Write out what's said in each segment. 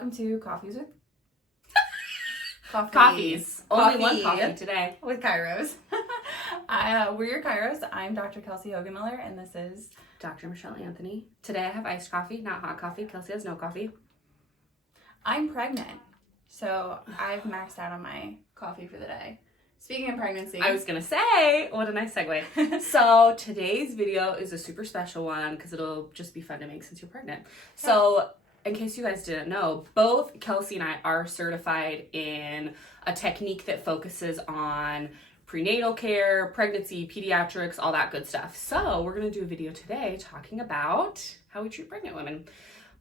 Welcome to Coffees with Coffees. Only one coffee today. With Kairos. We're your Kairos. I'm Dr. Kelsey Hogenmiller, and this is Dr. Michelle Anthony. Today I have iced coffee, not hot coffee. Kelsey has no coffee. I'm pregnant, so I've maxed out on my coffee for the day. Speaking of pregnancy, I was gonna say, what a nice segue. So today's video is a super special one because it'll just be fun to make since you're pregnant. So in case you guys didn't know, both Kelsey and I are certified in a technique that focuses on prenatal care, pregnancy, pediatrics, all that good stuff. So we're gonna do a video today talking about how we treat pregnant women.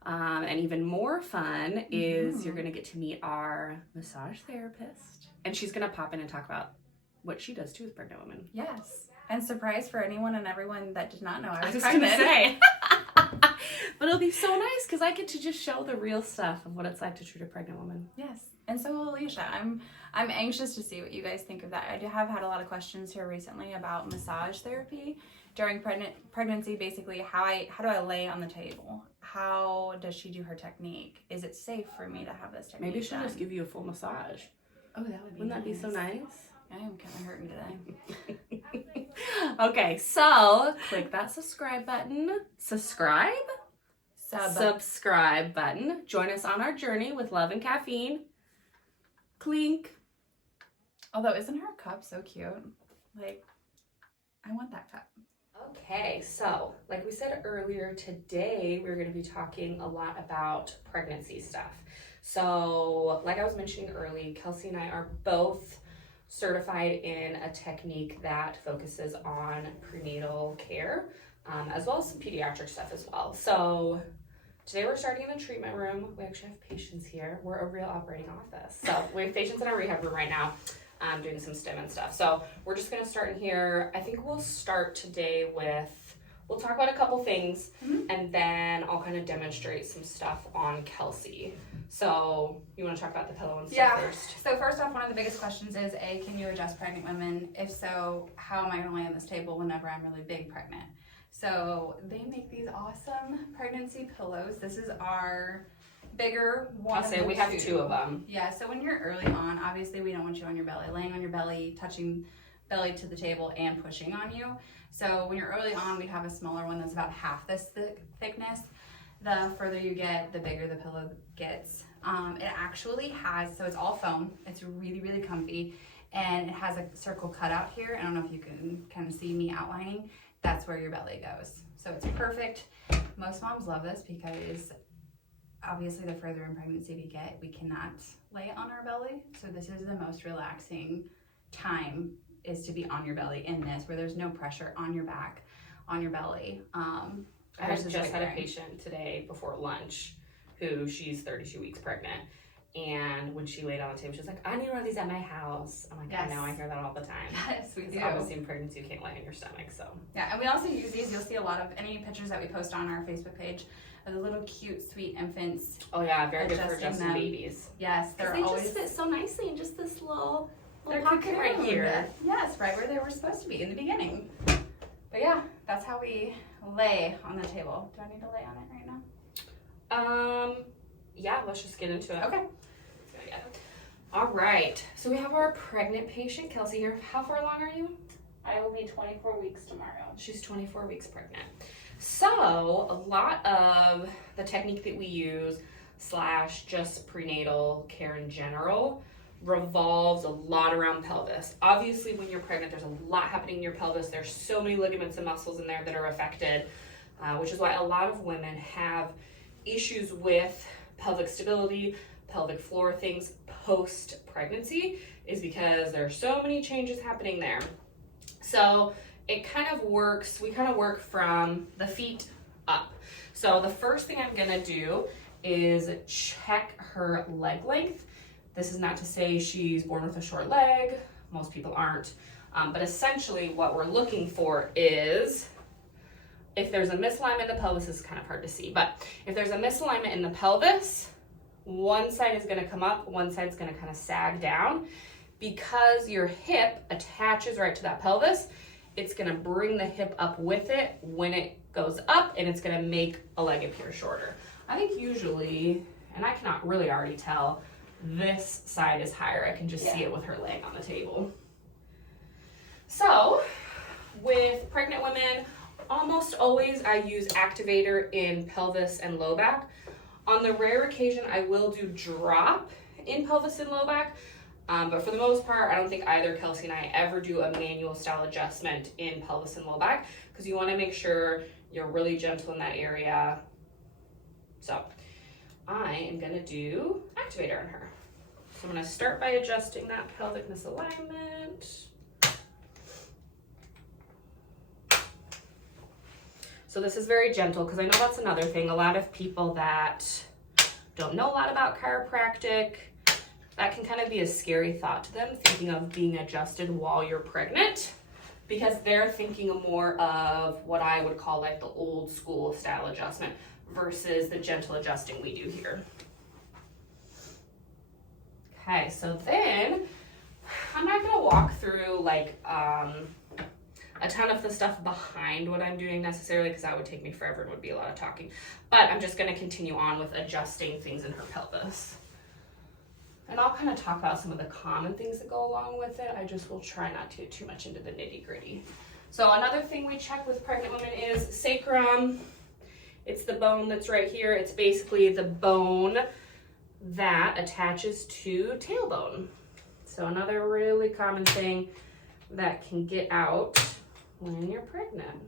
And even more fun is you're gonna get to meet our massage therapist, and she's gonna pop in and talk about what she does too with pregnant women. Yes, and surprise for anyone and everyone that did not know I was gonna pregnant. say. But it'll be so nice because I get to just show the real stuff of what it's like to treat a pregnant woman. Yes, and so will Alicia. I'm anxious to see what you guys think of that. I have had a lot of questions here recently about massage therapy during pregnancy. Basically, how do I lay on the table? How does she do her technique? Is it safe for me to have this technique? Maybe she'll just give you a full massage. Oh, that would be Wouldn't that be so nice? I am kind of hurting today. Okay, so click that subscribe button. Subscribe button. Join us on our journey with love and caffeine. Clink. Although, isn't her cup so cute? Like, I want that cup. Okay, so like we said earlier, today we're going to be talking a lot about pregnancy stuff. So like I was mentioning early, Kelsey and I are both certified in a technique that focuses on prenatal care, as well as some pediatric stuff as well. So today we're starting in the treatment room. We actually have patients here. We're a real operating office. So we have patients in our rehab room right now, doing some stim and stuff. So we're just gonna start in here. I think we'll start today with, we'll talk about a couple things, and then I'll kind of demonstrate some stuff on Kelsey. So you want to talk about the pillow and stuff first? So first off, one of the biggest questions is, can you adjust pregnant women? If so, how am I going to lay on this table whenever I'm really big pregnant? So they make these awesome pregnancy pillows. This is our bigger one. I'll say we have two of them. Yeah, so when you're early on, obviously we don't want you on your belly, laying on your belly, touching belly to the table and pushing on you. So when you're early on, we have a smaller one that's about half this thickness. The further you get, the bigger the pillow gets. It actually has, so it's all foam. It's really, really comfy. And it has a circle cutout here. I don't know if you can kind of see me outlining. That's where your belly goes. So it's perfect. Most moms love this because obviously the further in pregnancy we get, we cannot lay on our belly. So this is the most relaxing time, is to be on your belly in this, where there's no pressure on your back, on your belly. I just had a patient today before lunch who she's 32 weeks pregnant. And when she laid on the table, she was like, I need one of these at my house. I'm like, yes. I know, I hear that all the time. Yes, we do. Obviously in pregnancy, you can't lay on your stomach, so. Yeah, and we also use these. You'll see a lot of, any pictures that we post on our Facebook page of the little cute, sweet infants. Oh yeah, very good for adjusting babies. Yes, they always just fit so nicely in just this little pocket right here. Yes, right where they were supposed to be in the beginning. But yeah, that's how we lay on the table. Do I need to lay on it right now? Yeah, let's just get into it. Okay. All right, so we have our pregnant patient, Kelsey, here. How far along are you? I will be 24 weeks tomorrow. She's 24 weeks pregnant. So a lot of the technique that we use / just prenatal care in general revolves a lot around pelvis. Obviously, when you're pregnant, there's a lot happening in your pelvis. There's so many ligaments and muscles in there that are affected, which is why a lot of women have issues with pelvic stability, pelvic floor things post-pregnancy, is because there are so many changes happening there. So it kind of works, we kind of work from the feet up. So the first thing I'm gonna do is check her leg length. This is not to say she's born with a short leg, most people aren't, but essentially what we're looking for is, if there's a misalignment in the pelvis, this is kind of hard to see, but if there's a misalignment in the pelvis, one side is gonna come up, one side is gonna kind of sag down. Because your hip attaches right to that pelvis, it's gonna bring the hip up with it when it goes up, and it's gonna make a leg appear shorter. I think usually, And I cannot really already tell this side is higher. I can just see it with her laying on the table. So with pregnant women, almost always I use activator in pelvis and low back. On the rare occasion, I will do drop in pelvis and low back. But for the most part, I don't think either Kelsey and I ever do a manual style adjustment in pelvis and low back, because you want to make sure you're really gentle in that area. So I am going to do activator on her. So I'm going to start by adjusting that pelvic misalignment. So this is very gentle, because I know that's another thing. A lot of people that don't know a lot about chiropractic, that can kind of be a scary thought to them, thinking of being adjusted while you're pregnant, because they're thinking more of what I would call like the old school style adjustment versus the gentle adjusting we do here. Okay, so then I'm not gonna walk through like a ton of the stuff behind what I'm doing necessarily, because that would take me forever and would be a lot of talking. But I'm just gonna continue on with adjusting things in her pelvis. And I'll kind of talk about some of the common things that go along with it. I just will try not to get too much into the nitty gritty. So another thing we check with pregnant women is sacrum. It's the bone that's right here. It's basically the bone that attaches to tailbone. So another really common thing that can get out when you're pregnant.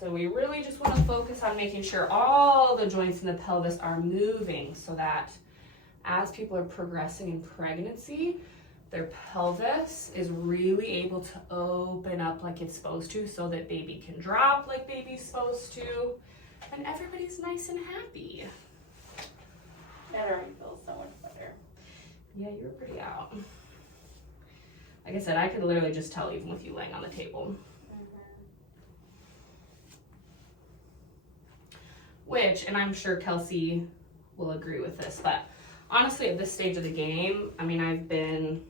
So we really just want to focus on making sure all the joints in the pelvis are moving, so that as people are progressing in pregnancy, their pelvis is really able to open up like it's supposed to, so that baby can drop like baby's supposed to, and everybody's nice and happy. That already feels so much better. Yeah, you were pretty out. Like I said, I could literally just tell even with you laying on the table. Which, and I'm sure Kelsey will agree with this, but honestly, at this stage of the game, I mean, I've been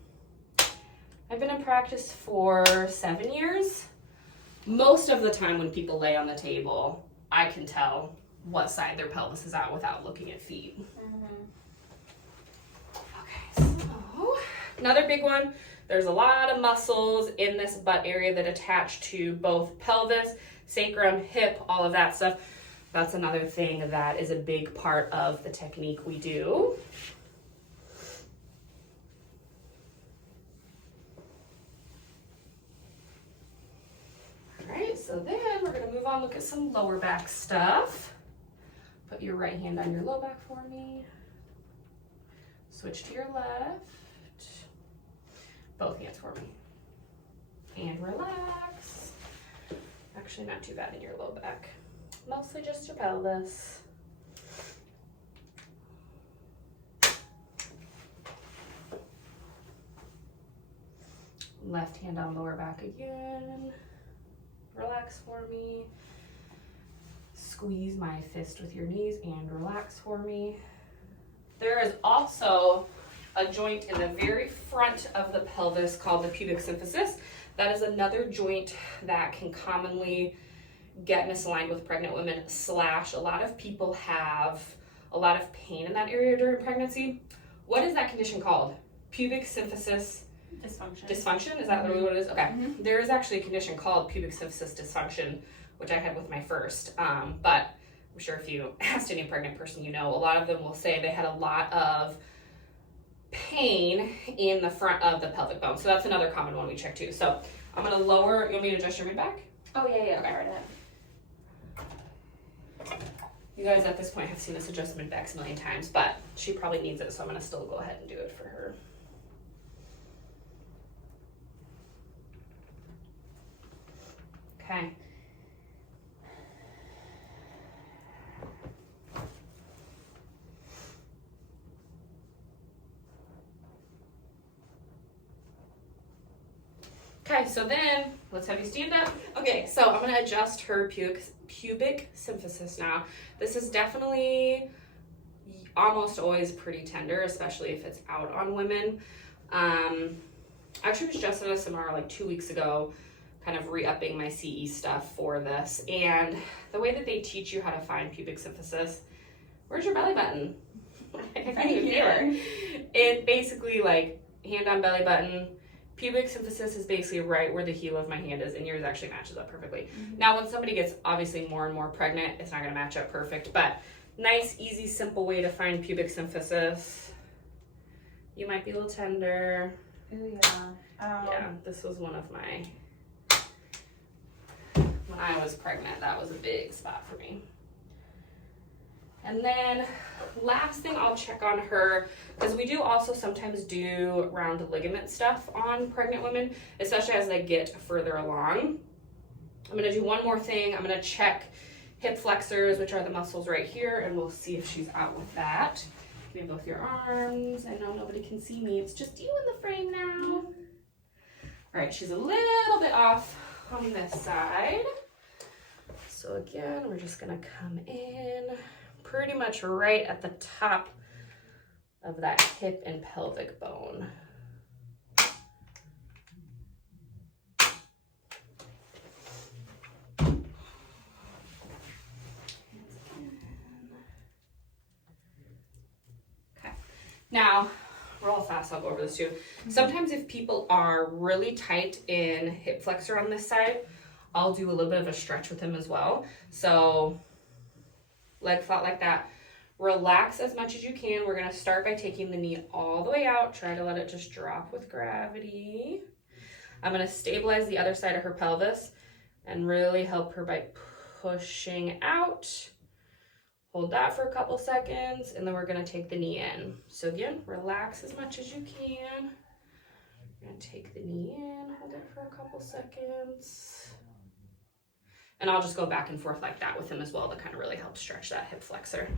in practice for 7 years. Most of the time when people lay on the table, I can tell what side their pelvis is at without looking at feet. Okay, so another big one, there's a lot of muscles in this butt area that attach to both pelvis, sacrum, hip, all of that stuff. That's another thing that is a big part of the technique we do. All right, so then we're gonna move on, look at some lower back stuff. Put your right hand on your low back for me. Switch to your left. Both hands for me. And relax. Actually, not too bad in your low back. Mostly just your pelvis. Left hand on lower back again. Relax for me. Squeeze my fist with your knees and relax for me. There is also a joint in the very front of the pelvis called the pubic symphysis. That is another joint that can commonly get misaligned with pregnant women, / a lot of people have a lot of pain in that area during pregnancy. What is that condition called? Pubic symphysis dysfunction? Is that really what it is? Okay. There is actually a condition called pubic symphysis dysfunction, which I had with my first. But I'm sure if you asked any pregnant person, you know, a lot of them will say they had a lot of pain in the front of the pelvic bone. So that's another common one we check too. So I'm gonna lower, you want me to adjust your mid back? Oh yeah, okay. Right ahead. You guys at this point have seen this adjustment backs a million times, but she probably needs it, so I'm gonna still go ahead and do it for her. Okay. Okay, so then let's have you stand up. Okay, so I'm gonna adjust her pubic symphysis now. This is definitely almost always pretty tender, especially if it's out on women. I actually was just in a seminar like 2 weeks ago, kind of re-upping my CE stuff for this. And the way that they teach you how to find pubic symphysis, where's your belly button? I can't even feel it. It's basically like hand on belly button. Pubic symphysis is basically right where the heel of my hand is, and yours actually matches up perfectly. Now, when somebody gets obviously more and more pregnant, it's not going to match up perfect, but nice, easy, simple way to find pubic symphysis. You might be a little tender. Ooh, yeah. Yeah, this was one of my, when I was pregnant, that was a big spot for me. And then last thing I'll check on her, because we do also sometimes do round ligament stuff on pregnant women, especially as they get further along. I'm going to do one more thing. I'm going to check hip flexors, which are the muscles right here, and we'll see if she's out with that. Give me both your arms. I know nobody can see me. It's just you in the frame now. All right, she's a little bit off on this side. So again, we're just going to come in pretty much right at the top of that hip and pelvic bone. Okay. Now, real fast, I'll go over this too. Sometimes if people are really tight in hip flexor on this side, I'll do a little bit of a stretch with them as well. So leg flat like that. Relax as much as you can. We're going to start by taking the knee all the way out. Try to let it just drop with gravity. I'm going to stabilize the other side of her pelvis and really help her by pushing out. Hold that for a couple seconds, and then we're going to take the knee in. So again, relax as much as you can. We're going to take the knee in, hold it for a couple seconds. And I'll just go back and forth like that with him as well to kind of really help stretch that hip flexor.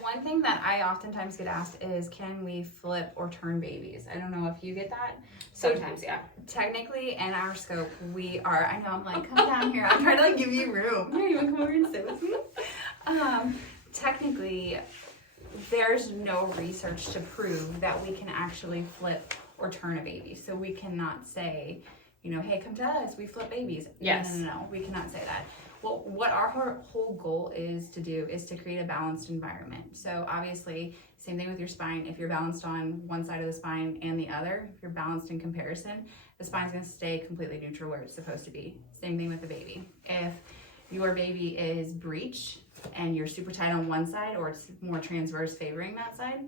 One thing that I oftentimes get asked is, can we flip or turn babies? I don't know if you get that. Sometimes, yeah. Technically, in our scope, we are, I know, I'm like, come down here. I'm trying to like give you room. Here, you want to come over and sit with me? Technically, there's no research to prove that we can actually flip or turn a baby. So we cannot say, you know, hey, come to us, we flip babies. Yes. No, we cannot say that. Well, what our whole goal is to do is to create a balanced environment. So obviously, same thing with your spine. If you're balanced on one side of the spine and the other, if you're balanced in comparison, the spine's gonna stay completely neutral where it's supposed to be. Same thing with the baby. If your baby is breech and you're super tight on one side, or it's more transverse favoring that side,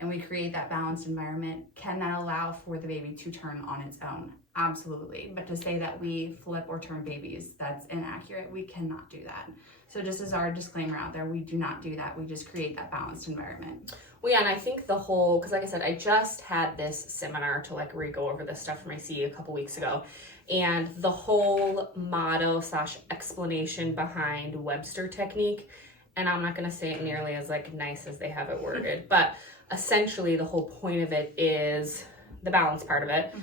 and we create that balanced environment, can that allow for the baby to turn on its own? Absolutely. But to say that we flip or turn babies, that's inaccurate. We cannot do that. So just as our disclaimer out there, we do not do that. We just create that balanced environment. Well, yeah, and I think the whole, because like I said, I just had this seminar to like re-go over this stuff for my CE a couple weeks ago. And the whole motto / explanation behind Webster technique, and I'm not going to say it nearly as like nice as they have it worded, but essentially the whole point of it is the balance part of it,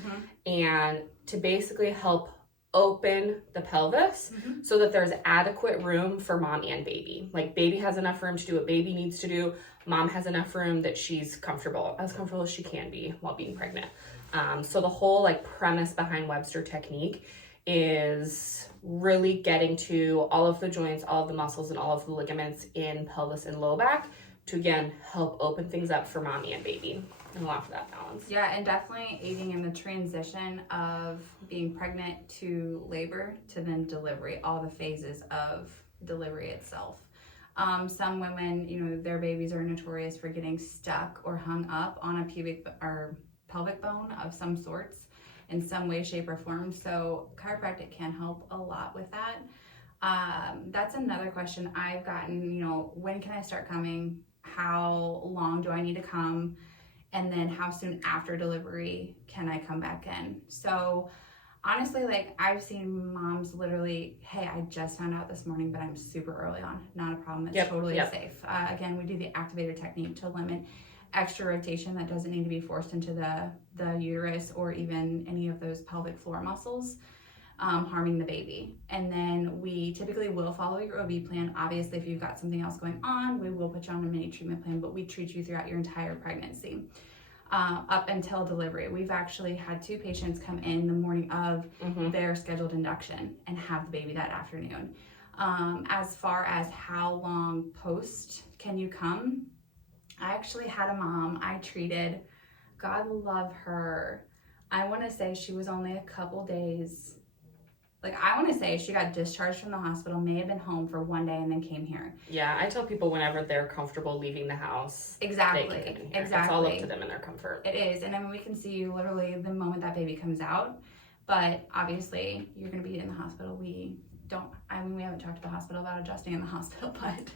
and to basically help open the pelvis so that there's adequate room for mom and baby. Like baby has enough room to do what baby needs to do. Mom has enough room that she's comfortable as she can be while being pregnant. So the whole like premise behind Webster technique is really getting to all of the joints, all of the muscles, and all of the ligaments in pelvis and low back to again help open things up for mommy and baby and allow for that balance. Yeah, and definitely aiding in the transition of being pregnant to labor to then delivery, all the phases of delivery itself. Some women, you know, their babies are notorious for getting stuck or hung up on a pubic or pelvic bone of some sorts in some way, shape, or form. So chiropractic can help a lot with that. That's another question I've gotten, you know, when can I start coming? How long do I need to come? And then how soon after delivery can I come back in? So honestly, like I've seen moms literally, hey, I just found out this morning, but I'm super early on. Not a problem. It's totally safe. Again, we do the activator technique to limit extra rotation that doesn't need to be forced into the uterus or even any of those pelvic floor muscles, harming the baby. And then we typically will follow your OB plan. Obviously, if you've got something else going on, we will put you on a mini treatment plan, but we treat you throughout your entire pregnancy. Up until delivery. We've actually had 2 patients come in the morning of their scheduled induction and have the baby that afternoon. As far as how long post can you come, I actually had a mom I treated, God love her. I want to say she was only a couple days. Like, I want to say she got discharged from the hospital, may have been home for one day and then came here. Yeah, I tell people whenever they're comfortable leaving the house, Exactly. they can come in here. Exactly. It's all up to them and their comfort. It is. And I mean, we can see you literally the moment that baby comes out. But obviously, you're going to be in the hospital. We haven't talked to the hospital about adjusting in the hospital, but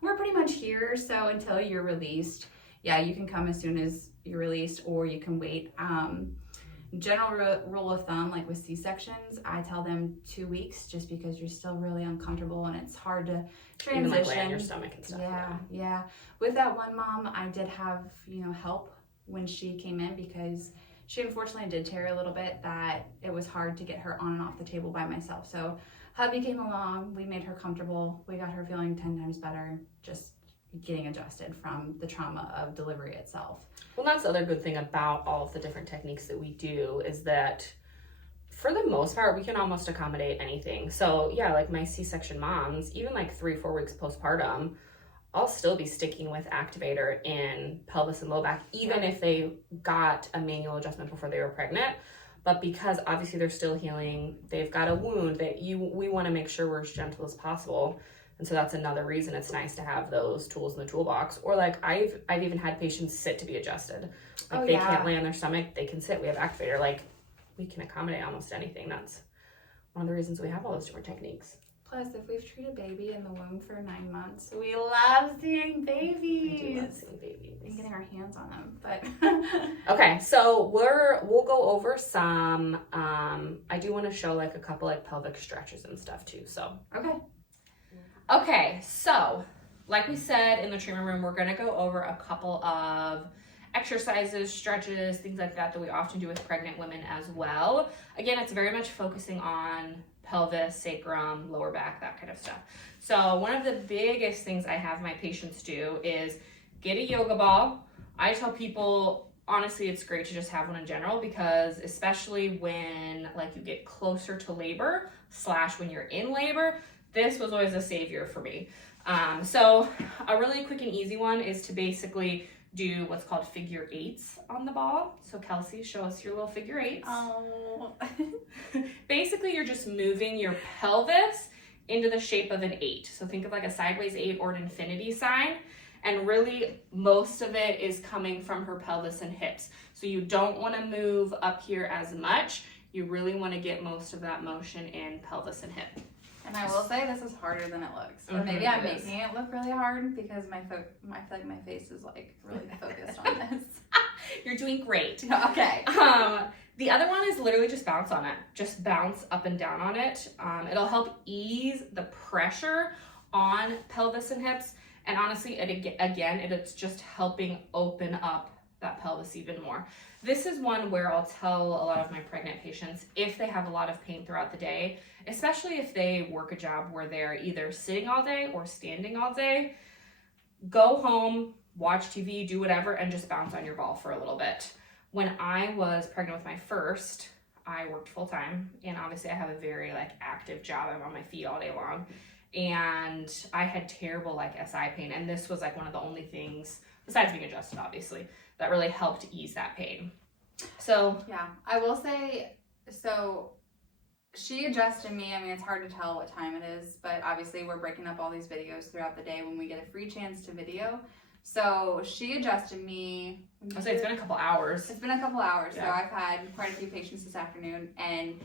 we're pretty much here. So until you're released, yeah, you can come as soon as you're released, or you can wait. General rule of thumb, like with C-sections, I tell them 2 weeks, just because you're still really uncomfortable and it's hard to transition. Even like laying your stomach and stuff. Yeah. With that one mom, I did have, help when she came in, because she unfortunately did tear a little bit, that it was hard to get her on and off the table by myself. So hubby came along, we made her comfortable, we got her feeling 10 times better, just getting adjusted from the trauma of delivery itself. Well, that's the other good thing about all of the different techniques that we do, is that for the most part, we can almost accommodate anything. So yeah, like my C-section moms, even like 3-4 weeks postpartum, I'll still be sticking with activator in pelvis and low back, even if they got a manual adjustment before they were pregnant. But because obviously they're still healing, they've got a wound that we want to make sure we're as gentle as possible. And so that's another reason it's nice to have those tools in the toolbox. Or like I've even had patients sit to be adjusted. Like they can't lay on their stomach, they can sit. We have activator. Like, we can accommodate almost anything. That's one of the reasons we have all those different techniques. Plus, if we've treated a baby in the womb for 9 months, we love seeing babies. We do love seeing babies. And getting our hands on them, but okay, so we'll go over some. I do want to show like a couple like pelvic stretches and stuff too. So okay, so like we said in the treatment room, we're gonna go over a couple of exercises, stretches, things like that we often do with pregnant women as well. Again, it's very much focusing on pelvis, sacrum, lower back, that kind of stuff. So one of the biggest things I have my patients do is get a yoga ball. I tell people, honestly, it's great to just have one in general, because especially when like you get closer to labor / when you're in labor, this was always a savior for me. So a really quick and easy one is to basically do what's called figure eights on the ball. So Kelsey, show us your little figure eights. oh, Basically, you're just moving your pelvis into the shape of an 8. So think of like a sideways 8 or an infinity sign. And really, most of it is coming from her pelvis and hips. So you don't want to move up here as much. You really want to get most of that motion in pelvis and hip. and I will say this is harder than it looks. But maybe I'm making it look really hard, because I feel like my face is like really focused on this. You're doing great. Okay. The other one is literally just bounce on it. Just bounce up and down on it. It'll help ease the pressure on pelvis and hips. And honestly, it's just helping open up that pelvis even more. This is one where I'll tell a lot of my pregnant patients, if they have a lot of pain throughout the day, especially if they work a job where they're either sitting all day or standing all day, go home, watch TV, do whatever, and just bounce on your ball for a little bit. When I was pregnant with my first, I worked full time, and obviously I have a very like active job. I'm on my feet all day long, and I had terrible like SI pain, and this was like one of the only things, besides being adjusted obviously, that really helped ease that pain. So yeah, I will say, so she adjusted me. I mean, it's hard to tell what time it is, but obviously we're breaking up all these videos throughout the day when we get a free chance to video. So she adjusted me. I'll say it's been a couple hours. It's been a couple hours. Yeah. So I've had quite a few patients this afternoon, and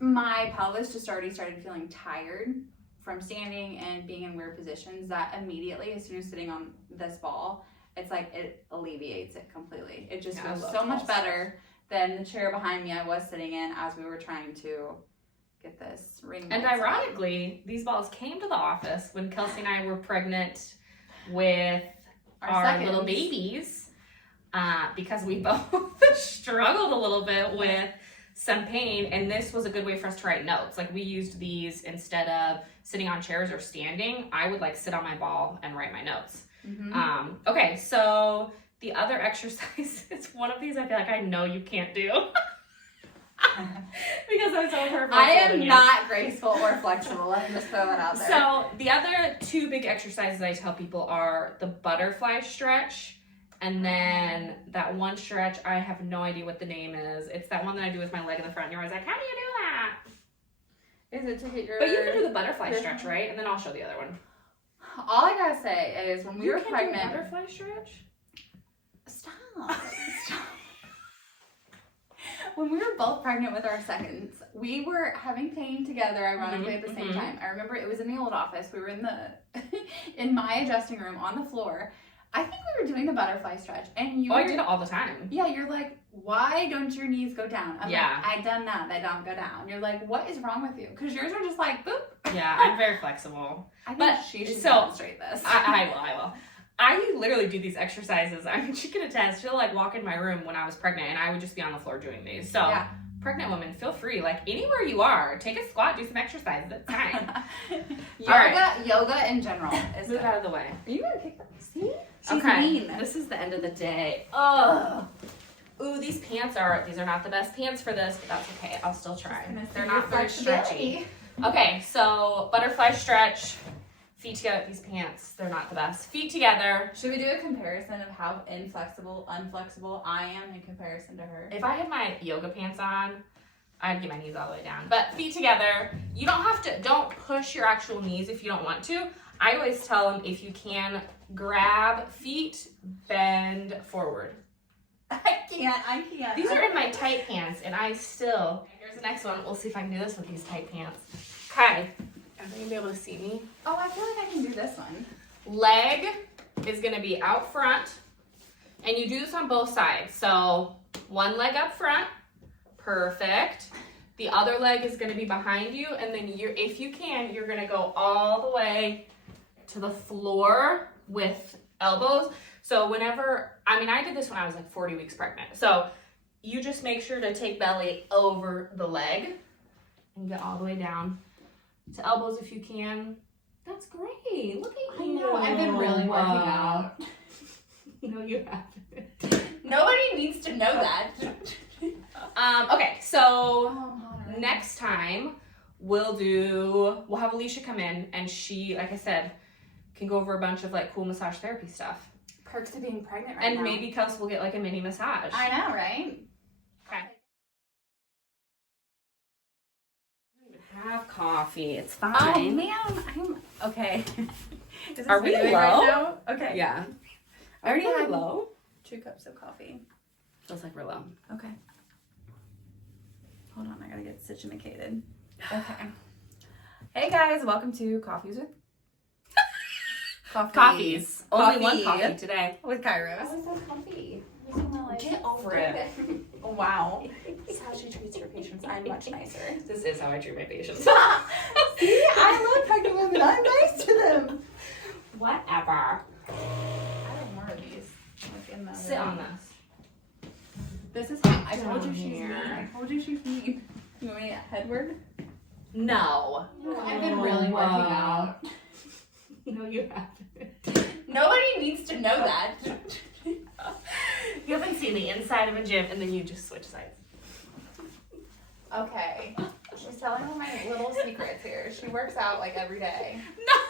my pelvis just already started feeling tired from standing and being in weird positions, that immediately, as soon as sitting on this ball, it's like it alleviates it completely. It just feels so much better than the chair behind me I was sitting in as we were trying to get this ring. And ironically, these balls came to the office when Kelsey and I were pregnant with our little babies, because we both struggled a little bit with some pain, and this was a good way for us to write notes. Like, we used these instead of sitting on chairs or standing. I would like sit on my ball and write my notes. Okay, so the other exercise is one of these I feel like I know you can't do. Because I'm so perfect. I am not graceful or flexible. Let me just throw that out there. So the other two big exercises I tell people are the butterfly stretch And then that one stretch, I have no idea what the name is. It's that one that I do with my leg in the front. You're always like, how do you do that? Is it to get your... But you can do the butterfly stretch, right? And then I'll show the other one. All I gotta say is when we were pregnant... Do a butterfly stretch? Stop. When we were both pregnant with our seconds, we were having pain together, ironically, at the same time. I remember it was in the old office. We were in the in my adjusting room on the floor. I think we were doing the butterfly stretch, and I did it all the time. Yeah, you're like, why don't your knees go down? I'm Yeah. like, I done that. They don't go down. You're like, what is wrong with you? Because yours are just like, boop. Yeah, I'm very flexible. I think But, she should so, demonstrate this. I will. I literally do these exercises. I mean, she can attest. She'll like walk in my room when I was pregnant, and I would just be on the floor doing these. So, Yeah. pregnant women, feel free. Like anywhere you are, take a squat, do some exercises. It's fine. Yoga in general is Move good. out of the way. Are you gonna kick that? See? She's Okay. mean. This is the end of the day. Oh. Ooh, these are not the best pants for this, but that's okay. I'll still try. They're not very stretchy. Okay, so butterfly stretch. Feet together. These pants, they're not the best. Feet together. Should we do a comparison of how unflexible I am in comparison to her? If I had my yoga pants on, I'd get my knees all the way down. But feet together. You don't push your actual knees if you don't want to. I always tell them if you can grab feet, bend forward. I can't. These are in my tight pants, and I still. Here's the next one. We'll see if I can do this with these tight pants. Okay. Are they gonna be able to see me? Oh, I feel like I can do this one. Leg is gonna be out front, and you do this on both sides. So one leg up front, perfect. The other leg is gonna be behind you, and then if you can, you're gonna go all the way to the floor with elbows. So I did this when I was like 40 weeks pregnant. So you just make sure to take belly over the leg and get all the way down to elbows if you can. That's great. Look at you. I know, I've been really working out. No, you haven't. Nobody needs to know that. Okay, so next time we'll have Alicia come in, and she, like I said, can go over a bunch of like cool massage therapy stuff. Perks to being pregnant right and now. maybe Kelsey will get like a mini massage. I know, right? Okay. Have coffee. It's fine. Oh man, I'm okay. Is this Are we videoing low? Right now? Okay. Yeah. I already had low. 2 cups of coffee. Feels like we're low. Okay. Hold on, I gotta get situated. Okay. Hey guys, welcome to Coffees with Coffees. Only one Coffee. coffee today. with Kairos. was so comfy. Get over it. Wow. This is how she treats her patients. I'm much nicer. This is how I treat my patients. See, I love pregnant women. I'm nice to them. Whatever. I have more of these. Like in the Sit on this. This is how I told you Down she's mean. here. I told you she's mean. You want me to headward? No. I've been really working out. No, you haven't. Nobody needs to know that. You haven't seen the inside of a gym, and then you just switch sides. Okay. She's telling me my little secrets here. She works out like every day.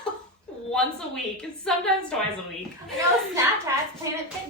No. Once a week. Sometimes twice a week. No, Snapchat's Planet Fitness.